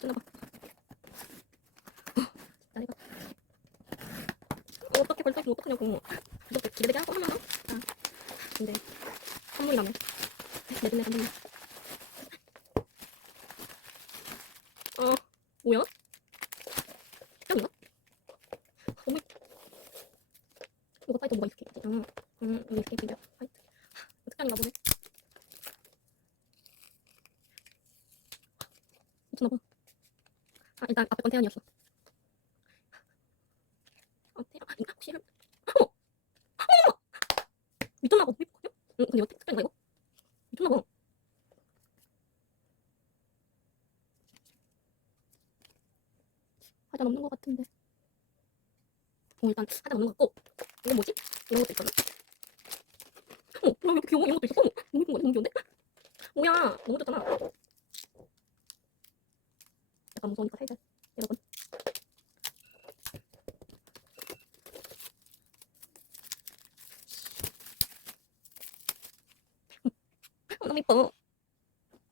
어쩌나봐. 나이가. 어떻게 벌써 이거 어떡하냐고. 이렇게 기대되게 하고 하면 아. 근데 선물이 나면 내 눈에 선물. 어 뭐야? 너무 예뻐. 이거 파이터 뭐가 이렇게 있지? 응, 응, 이렇게 비벼. 파이터. 특강인가 보네. 미쳤나봐. 아, 일단 앞에 건 태연이었어. 아, 태연. 아, 이거 혹시 이름- 어머! 어머! 미쳤나봐. 왜 이거 응, 근데 이거 특강인가 이거? 미쳤나봐. 하자 넘는 것 같은데. 어, 일단 하자 넘는 것 같고. 이거 뭐지? 이런 것도 있었나? 어, 나 왜 이렇게 귀여워? 이런 것도 있었어? 어머, 너무 예쁜 거 같아. 너무 귀여운데? 뭐야? 너무 좋잖아. 약간 무서우니까 살살. 여러분. 어, 너무 예뻐. 뭐야? 음. 음.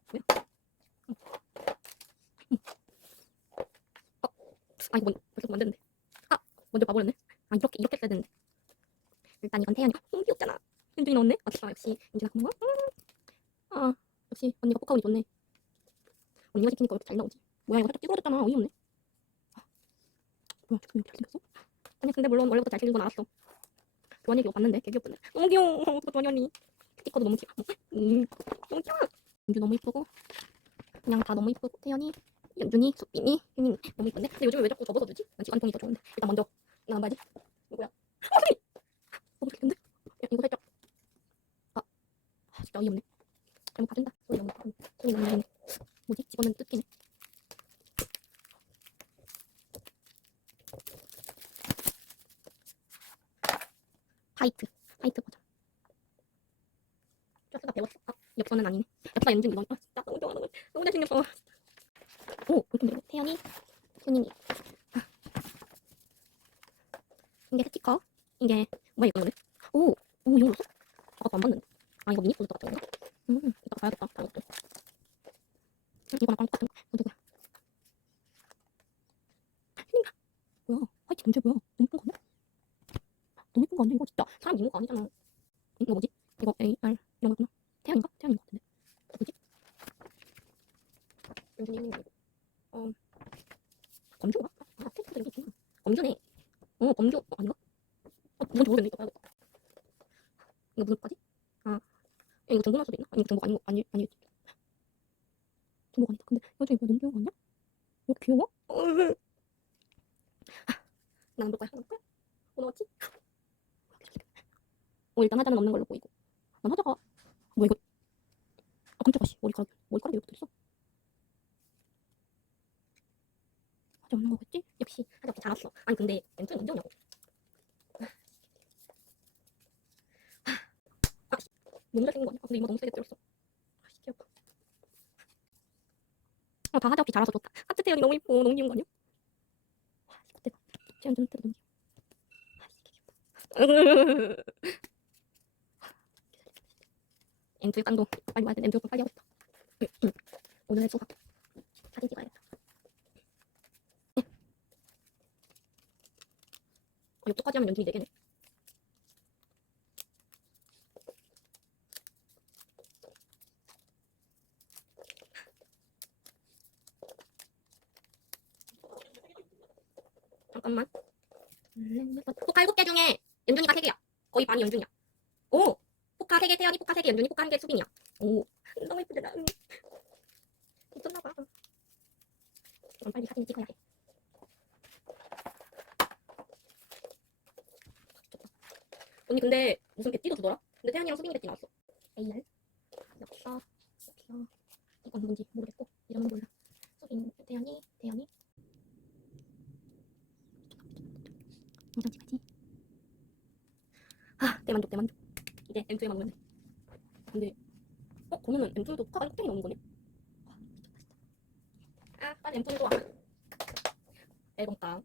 어, 아, 이거 먼- 벌써 만드는데. 아, 먼저 봐버렸네. 아, 이렇게, 이렇게 써야 되는데. 일단 이건 태연이. 너무 귀엽잖아. 윤준이 넣었네? 아, 역시 윤준아 고마워. 음. 아, 역시 언니가 포카운이 좋네. 언니가 시키니까 왜 이렇게 잘 나오지? 뭐야, 이거 살짝 찌그러졌잖아. 어이없네. 아, 뭐야, 지금 이렇게 잘생겼어? 아니, 근데 물론 원래부터 잘생긴 건 알았어. 조한이 이거 봤는데, 개 귀엽던데. 너무 귀여워. 조한이 언니. 스티커도 너무 귀여워. 음, 너무 귀여워. 윤주 너무 이쁘고, 그냥 다 너무 이쁘고, 태연이, 윤준이, 수빈이, 윤이 너무 이쁜데? 근데 요즘에 왜 자꾸 접어서 주지? 난 지관통이 더 좋은데. 일단 먼저, 이거 한번 봐야지. 이거야. 어, 수빈이! 너무 귀여운데? 야, 이거 살짝. 아, 아, 진짜 어이없네. 잘못 봐준다. 소리 너무. 소리 너무 많이. 뭐지? 집어는 뜯기네. 화이트. 화이트 버전. 쩌스가 배웠어. 아, 엽서는 아니네. 엽서 연준 이거. 아, 너무 좋아. 너무, 너무 잘생겼어. 오, 이렇게 태연이, 손님이. 아. 이게 스티커. 이게 뭐야 이거 오늘? 오, 오 이거 넣었어? 아까 안 봤는데. 아 이거 미니 프로젝트 같은 건가? 음, 이따 봐야겠다. 다른 것도. 음, 이거랑 똑같은 거. 누구야? 혜린이가. 뭐야? 화이트 문제 뭐야? 너무 예쁜 거 아니야? 너무 예쁜 거 아니야? 이거 진짜 사람 있는 거 아니잖아. 이거 뭐지? 이거 A, R 이런 거구나. 태양인가? 태양인 것 같은데. 연준이 있는 거 아니고. 어, 검주가? 아, 테스트도 이게 있구나. 검주네. 어, 검주 어, 아닌가? 어, 뭔지 모르겠네. 이거 봐야겠다. 이거 무슨 과지? 아, 야, 이거 중고날 수도 있나? 아니, 중고 아니고 아니 아니. 중고가 아니다. 근데 여자 이거 너무 귀여운 거 아니야? 왜 이렇게 귀여워? 어, 나는 볼 거야. 나는 볼 거야. 뭐 나왔지? 어, 일단 하자는 없는 걸로 보이고. 난 하자가 뭐야 이거? 아 깜짝아 씨 머리카락 머리카락이 이렇게 있어? 하자 없는 거겠지? 역시 하자 없이 잘 왔어. 아니 근데 엠투는 언제 오냐고? 아, 씨. 너무 잘생긴 거 아니야? 아, 근데 이마 너무 세게 때렸어. 아, 씨, 귀엽다. 어, 다 하자 없이 잘 와서 좋다. 하트 태연이 너무 이뻐. 너무 귀여운 거 아니야? 와, 씨, 그때 봐. 태연 전 때도 너무 귀여워. 아, 씨, 귀엽다. 엠투 깡도 빨리 와야 돼. 엠투 빨리 하고 싶다. 오늘의 수학 사진 찍어야겠다. 6도까지 하면 연기 4개네. 잠깐만. 포카 7개 중에 연준이가 3개야. 거의 반이 연준이야. 오! 포카 3개, 태연이 포카 3개, 연준이 포카 1개, 수빈이야. 오. 너무 예쁘다. 미쳤나봐. 그럼 빨리 사진 찍어야 돼. 언니 근데 무슨 배지도 주더라? 근데 태연이랑 수빈이 배지 나왔어. AR 역사 역사 이건 뭔지 모르겠고 이름은 몰라. 수빈 태연이 태연이 찍어야지. 아 대만족 대만족. 이제 M2에만 오면 돼. 근데 어 그러면은 M2도 포카가 꼭대기 넣는 거네. 와 미쳤다. 아 빨리 M2도 와. 앨범 땅.